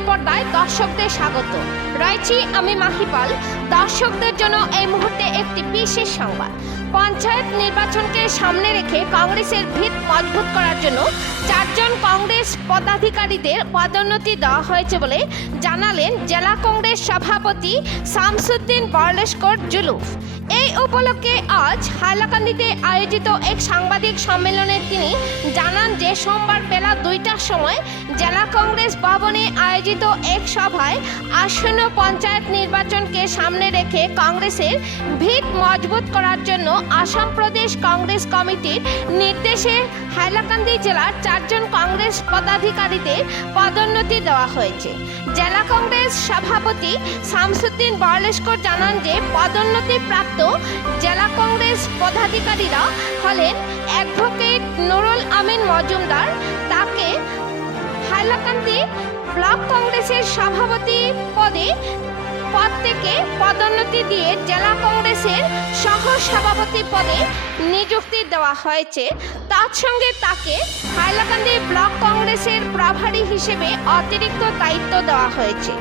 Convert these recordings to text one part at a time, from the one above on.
চ্যানেলের পর্দায় দর্শকদের স্বাগত। রয়েছি আমি মাহিপাল। দর্শকদের জন্য এই মুহূর্তে একটি বিশেষ সংবাদ। পঞ্চায়েত নির্বাচনকে সামনে রেখে কংগ্রেসের ভিত মজবুত করার জন্য 4 জন কংগ্রেস পদাধিকারীদের পদোন্নতি দেওয়া হয়েছে বলে জানালেন জেলা কংগ্রেস সভাপতি শামসুদ্দিন বরলেশকর জুলুফ। এই উপলক্ষে আজ হাইলাকান্দিতে আয়োজিত এক সাংবাদিক সম্মেলনে তিনি জানান যে সোমবার বেলা 2টার সময় জেলা কংগ্রেস ভবনে আয়োজিত এক সভায় আসন্ন পঞ্চায়েত নির্বাচনকে সামনে রেখে কংগ্রেসের ভিত মজবুত করার জন্য আসাম প্রদেশ কংগ্রেস কমিটির নির্দেশে হাইলাকান্দি জেলার 4 জন কংগ্রেস পদাধিকারীদের পদোন্নতি দেওয়া হয়েছে। জেলা কংগ্রেস সভাপতি শামসুদ্দিন বরলেশকর জানান যে পদোন্নতি প্রাপ্ত জেলা কংগ্রেস পদাধিকারীরা হলেন অ্যাডভোকেট নুরুল আমিন মজুমদার, তাকে হাইলাকান্দি ব্লক কংগ্রেসের সভাপতি পদ থেকে পদোন্নতি দিয়ে জেলা কংগ্রেসের সহ সভাপতি পদে নিযুক্তি দেওয়া হয়েছে। তার সঙ্গে তাকে হাইলাকান্দি ব্লক কংগ্রেসের প্রভারী হিসেবে অতিরিক্ত দায়িত্ব দেওয়া হয়েছে।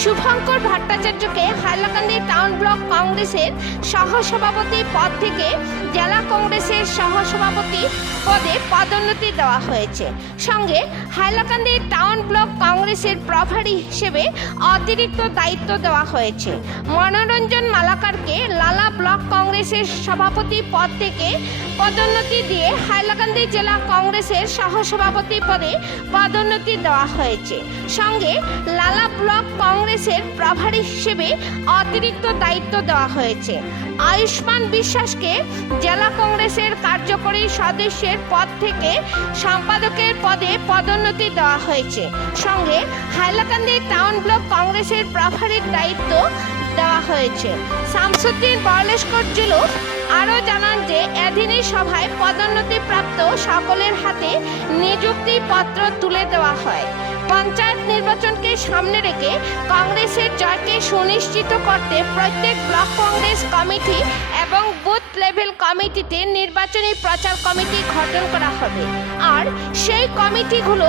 শুভঙ্কর ভট্টাচার্যকে হাইলাকান্দি টাউন ব্লক কংগ্রেসের সহসভাপতি পদ থেকে জেলা কংগ্রেসের সহসভাপতি পদে পদোন্নতি দেওয়া হয়েছে। সঙ্গে হাইলাকান্দি টাউন ব্লক কংগ্রেসের প্রভারী হিসেবে অতিরিক্ত দায়িত্ব দেওয়া হয়েছে। মনোরঞ্জন মালাকারকে লালা ব্লক কংগ্রেসের সভাপতি পদ থেকে পদোন্নতি দিয়ে হাইলাকান্দি জেলা কংগ্রেসের সহসভাপতি পদে পদোন্নতি দেওয়া হয়েছে। সঙ্গে লালা ব্লক কংগ্রেসের প্রভারী হিসেবে অতিরিক্ত দায়িত্ব দেওয়া হয়েছে। আয়ুষ্মান বিশ্বাসকে জেলা কংগ্রেসের কার্যকরী সদস্যের পদ থেকে সম্পাদকের পদে পদোন্নতি দেওয়া হয়েছে। সঙ্গে হাইলাকান্দি টাউন ব্লক কংগ্রেসের প্রভারীর দায়িত্ব দেওয়া হয়েছে। শামসুদ্দিন বরলেশকর জুলুফ আরও জানান যে এদিনই সভায় পদোন্নতিপ্রাপ্ত সকলের হাতে নিযুক্তিপত্র তুলে দেওয়া হয়। পঞ্চায়েত নির্বাচনকে সামনে রেখে কংগ্রেসের জয়কে সুনিশ্চিত করতে প্রত্যেক ব্লক কংগ্রেস কমিটি এবং বুথ লেভেল কমিটিতে নির্বাচনী প্রচার কমিটি গঠন করা হবে, আর সেই কমিটিগুলো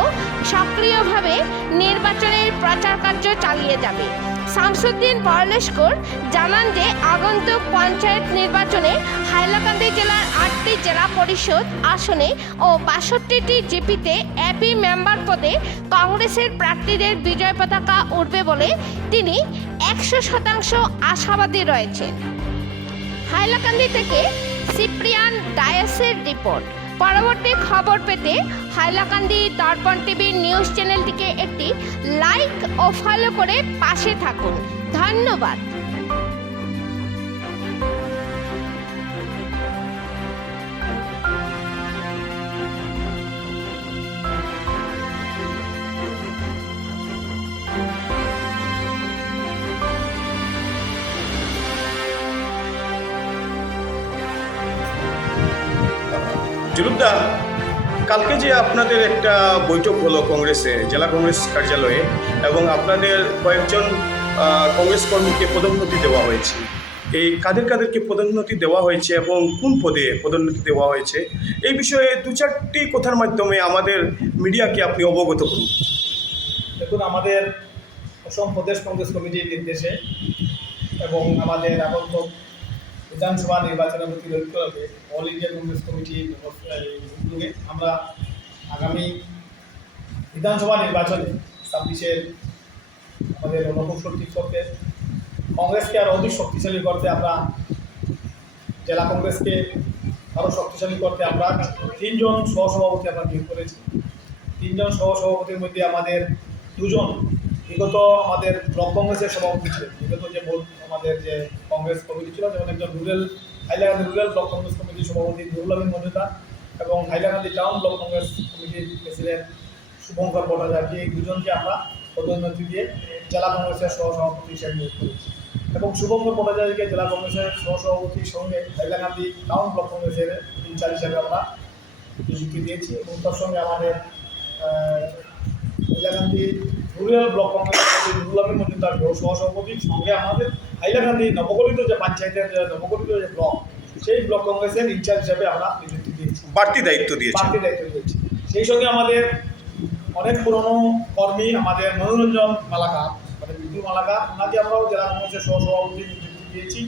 সক্রিয়ভাবে নির্বাচনের প্রচার কার্য চালিয়ে যাবে। শামসুদ্দিন বরলেশকর জানান যে আগন্তুক পঞ্চায়েত নির্বাচনে হাইলাকান্দি জেলার 8টি জেলা পরিষদ আসনে ও 62টি জিপিতে এপি মেম্বার পদে কংগ্রেসের প্রার্থীদের বিজয় পতাকা উঠবে বলে তিনি 100% আশাবাদী রয়েছেন। হাইলাকান্দি থেকে সিপ্রিয়ান ডায়াসের রিপোর্ট। পরবর্তী খবর পেতে হাইলাকান্দি দর্পণ টিভি নিউজ চ্যানেলটিকে একটি লাইক ও ফলো করে পাশে থাকুন। ধন্যবাদ। জুলুফদা, কালকে যে আপনাদের একটা বৈঠক হলো কংগ্রেসে জেলা কংগ্রেস কার্যালয়ে এবং আপনাদের কয়েকজন কংগ্রেস কর্মীকে পদোন্নতি দেওয়া হয়েছে, এই কাদেরকে পদোন্নতি দেওয়া হয়েছে এবং কোন পদে পদোন্নতি দেওয়া হয়েছে এই বিষয়ে 2-4টি কথার মাধ্যমে আমাদের মিডিয়াকে আপনি অবগত করুন। দেখুন, আমাদের অসম প্রদেশ কংগ্রেস কমিটির নির্দেশে এবং আমাদের আগন্তুক বিধানসভা নির্বাচনের প্রতি লক্ষ্য রেখে অল ইন্ডিয়া কংগ্রেস কমিটির উদ্যোগে আমরা আগামী বিধানসভা নির্বাচনে 26-এর আমাদের রণকৌশল ঠিক করতে, কংগ্রেসকে আরও অধিক শক্তিশালী করতে, আমরা জেলা কংগ্রেসকে আরও শক্তিশালী করতে আমরা 3 জন সহসভাপতি আমরা নিয়োগ করেছি। 3 জন সহসভাপতির মধ্যে আমাদের 2 জন বিগত আমাদের ব্লক কংগ্রেসের সভাপতি ছিলেন। বিগত যে আমাদের যে কংগ্রেস কমিটি ছিল, যেমন একজন হাইলাকান্দি রুরাল ব্লক কংগ্রেস কমিটির সভাপতি নুরুল আমিন মজুমদার এবং হাইলাকান্দি টাউন ব্লক কংগ্রেস কমিটির প্রেসিডেন্ট শুভঙ্কর ভট্টাচার্য, এই 2 জনকে আমরা পদোন্নতি দিয়ে জেলা কংগ্রেসের সহসভাপতি হিসেবে নিয়োগ করেছি এবং শুভঙ্কর ভট্টাচার্যকে জেলা কংগ্রেসের সহসভাপতির সঙ্গে হাইলাকান্দি টাউন ব্লক কংগ্রেসের ইনচার্জ হিসেবে আমরা নিযুক্তি দিয়েছি এবং তার সঙ্গে আমাদের হাইলাকান্দি রুরাল ব্লক কংগ্রেস নুরুল আমিন মজুমদার সহসভাপতির সঙ্গে আমাদের হাইলাকান্দি নবগঠিত যে পঞ্চায়েতের নবগঠিত যে ব্লক, সেই ব্লক কংগ্রেসের ইনচার্জ হিসেবে আমরা নিযুক্তি দিয়েছি, বাড়তি দায়িত্ব দিয়েছি। সেই সঙ্গে আমাদের অনেক পুরনো কর্মী আমাদের মনোরঞ্জন মালাকার, মানে বিপুল মালাকার, ওনাকে আমরাও জেলা কংগ্রেসের সহসভাপতি নিযুক্তি দিয়েছি।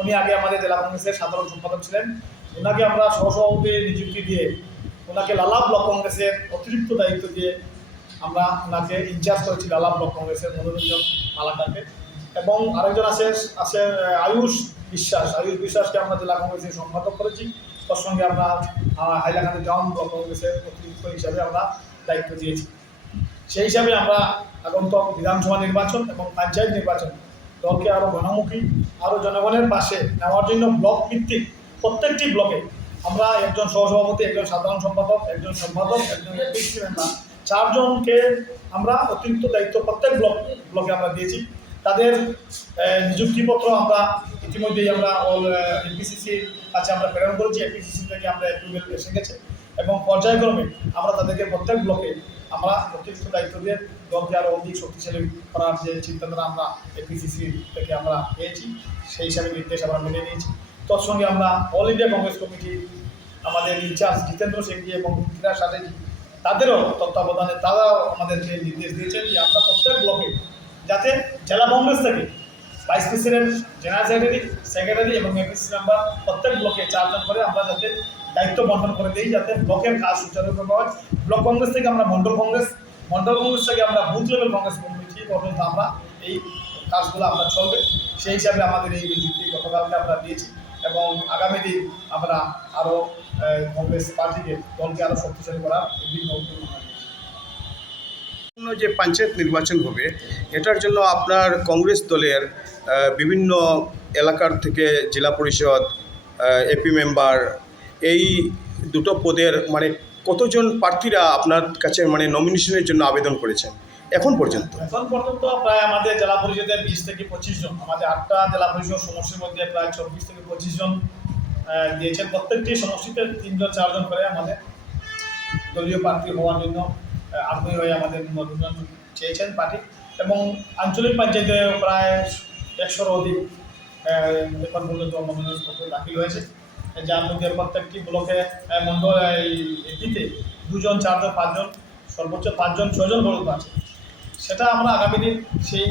উনি আগে আমাদের জেলা কংগ্রেসের সাধারণ সম্পাদক ছিলেন। ওনাকে আমরা সহসভাপতি নিযুক্তি দিয়ে ওনাকে লালা ব্লক কংগ্রেসের অতিরিক্ত দায়িত্ব দিয়ে আমরা ওনাকে ইনচার্জ করেছি, লালা ব্লক কংগ্রেসের মনোরঞ্জন মালাকারকে। এবং আরেকজন আছে আয়ুষ বিশ্বাসকে আমরা জেলা কংগ্রেসের সম্পাদক করেছি। তার সঙ্গে আমরা হাইলাকান্দি টাউন ব্লক কংগ্রেসের অতিরিক্ত হিসাবে আমরা দায়িত্ব দিয়েছি। সেই হিসাবে আমরা আগন্তক বিধানসভা নির্বাচন এবং পঞ্চায়েত নির্বাচন দলকে আরও গণমুখী, আরও জনগণের পাশে নেওয়ার জন্য ব্লক ভিত্তিক প্রত্যেকটি ব্লকে আমরা একজন সহসভাপতি, একজন সাধারণ সম্পাদক, একজন সম্পাদক, একজন এপিসি মেম্বার, 4 জনকে আমরা অতিরিক্ত দায়িত্ব প্রত্যেক ব্লকে আমরা দিয়েছি। তাদের নিযুক্তিপত্র আমরা ইতিমধ্যেই আমরা এপিসিসির কাছে আমরা প্রেরণ করেছি। এপিসিসি থেকে আমরা অ্যাপ্রুভেল এসে গেছে এবং পর্যায়ক্রমে আমরা তাদেরকে প্রত্যেক ব্লকে আমরা অতিরিক্ত দায়িত্ব দিয়ে দলকে আরও অধিক শক্তিশালী করার যে চিন্তাধারা আমরা এপিসিসি থেকে আমরা পেয়েছি, সেই হিসাবে নির্দেশ আমরা মেনে নিয়েছি। তৎসঙ্গে আমরা অল ইন্ডিয়া কংগ্রেস কমিটি আমাদের ইনচার্জ জিতেন্দ্র সিংজি এবং ইন্দিরা সাথেজি, তাদেরও তত্ত্বাবধানে তারাও আমাদেরকে নির্দেশ দিয়েছেন যে আমরা প্রত্যেক ব্লকে যাতে জেলা কংগ্রেস থেকে ভাইস প্রেসিডেন্ট, জেনারেল সেক্রেটারি এবং এপিসি মেম্বার প্রত্যেক ব্লকে 4 জন করে আমরা যাতে দায়িত্ব বন্টন করে দিই, যাতে ব্লকের কাজ সুচারুরূপে হয়। ব্লক কংগ্রেস থেকে আমরা মণ্ডল কংগ্রেস থেকে আমরা বুথ লেভেল কংগ্রেস কমিটি পর্যন্ত আমরা এই কাজগুলো আমরা চলবে। সেই হিসাবে আমাদের এই নিযুক্তি গতকালকে আমরা দিয়েছি এবং আগামী দিন আমরা আরও কংগ্রেস পার্টিকে দলকে আরও শক্তিশালী করার বিভিন্ন উদ্যোগ যে পঞ্চায়েত নির্বাচন হবে, এটার জন্য আপনার কংগ্রেস দলের বিভিন্ন এলাকার থেকে জেলা পরিষদ, এপি মেম্বার, এই দুটো পদের মানে কতজন প্রার্থীরা আপনার কাছে মানে নমিনেশনের জন্য আবেদন করেছেন এখন পর্যন্ত? এখন পর্যন্ত প্রায় আমাদের জেলা পরিষদের 20 থেকে 25 জন, আমাদের 8টা জেলা পরিষদ সমষ্টির মধ্যে প্রায় 24 থেকে 25 জন দিয়েছেন। প্রত্যেকটি সমষ্টিতে 3 জন 4 জন করে আমাদের দলীয় প্রার্থী হওয়ার জন্য আগ্রহী হয়ে আমাদের মনোনয়ন চেয়েছেন পার্টি। এবং আঞ্চলিক পঞ্চায়েতে প্রায় 100-র অধিক এখন পর্যন্ত মনোনয়নপত্র দাখিল হয়েছে, যার মধ্যে প্রত্যেকটি ব্লকে মণ্ডল এপিতে 2 জন 4 জন 5 জন সর্বোচ্চ 5 জন 6 জন পর্যন্ত আছে। সেটা আমরা আগামী দিন সেই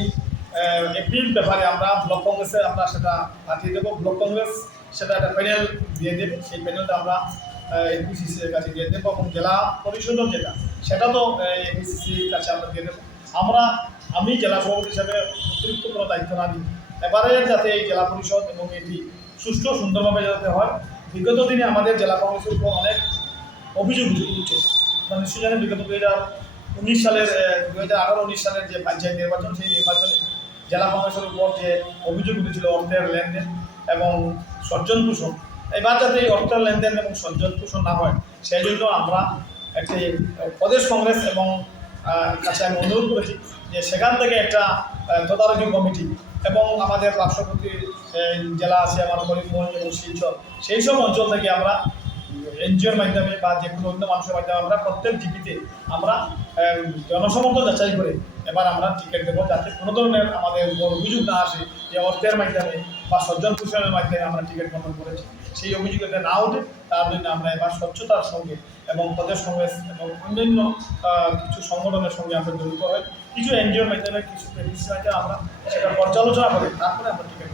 এপির ব্যাপারে আমরা ব্লক কংগ্রেসে আমরা সেটা পাঠিয়ে দেবো। ব্লক কংগ্রেস সেটা একটা প্যানেল দিয়ে দেবে, সেই প্যানেলটা আমরা এপিসিসির কাছে দিয়ে দেবো এবং জেলা পরিষদ যেটা সেটা তো এপিসিসির কাছে আমরা দিয়ে দেবো। আমি জেলা সভাপতি হিসাবে অতিরিক্ত কোনো দায়িত্ব না নিই, এবারে যাতে এই জেলা পরিষদ এবং এটি সুষ্ঠু সুন্দরভাবে যাতে হয়। বিগত দিনে আমাদের জেলা কংগ্রেসের উপর অনেক অভিযোগ উঠছে। আপনারা নিশ্চয়ই জানেন বিগত 2019 সালের 2018-19 সালের যে পঞ্চায়েত নির্বাচন, সেই নির্বাচনে জেলা কংগ্রেসের উপর যে অভিযোগ উঠেছিল অর্থের লেনদেন এবং সজ্জন পোষণ, এবার যাতে এই অর্থের লেনদেন এবং সজ্জন পোষণ না হয় সেই জন্য আমরা একটি প্রদেশ কংগ্রেস এবং কাছে আমি অনুরোধ করেছি যে সেখান থেকে একটা তদারকি কমিটি এবং আমাদের পার্শ্ববর্তী জেলা আছে আমার করিমগঞ্জ এবং শিলচর, সেই সব অঞ্চল থেকে আমরা এনজিওর মাধ্যমে বা যে কোনো অন্য মানুষের মাধ্যমে আমরা প্রত্যেক জিপিতে আমরা জনসমর্থন যাচাই করে এবার আমরা টিকিট দেবো, যাতে কোনো ধরনের আমাদের অভিযোগ না আসে যে অর্থের মাধ্যমে বা সজ্জন পোষণের মাধ্যমে আমরা টিকিট বন্ধন করেছি। সেই অভিযোগ যাতে না ওঠে তার জন্য আমরা এবার স্বচ্ছতার সঙ্গে এবং প্রদেশ কংগ্রেস এবং অন্যান্য কিছু সংগঠনের সঙ্গে আমরা জড়িত হই, কিছু এনজিওর মাধ্যমে, কিছু এপিসির মাধ্যমে আমরা সেটা পর্যালোচনা করে তারপরে আমরা টিকিট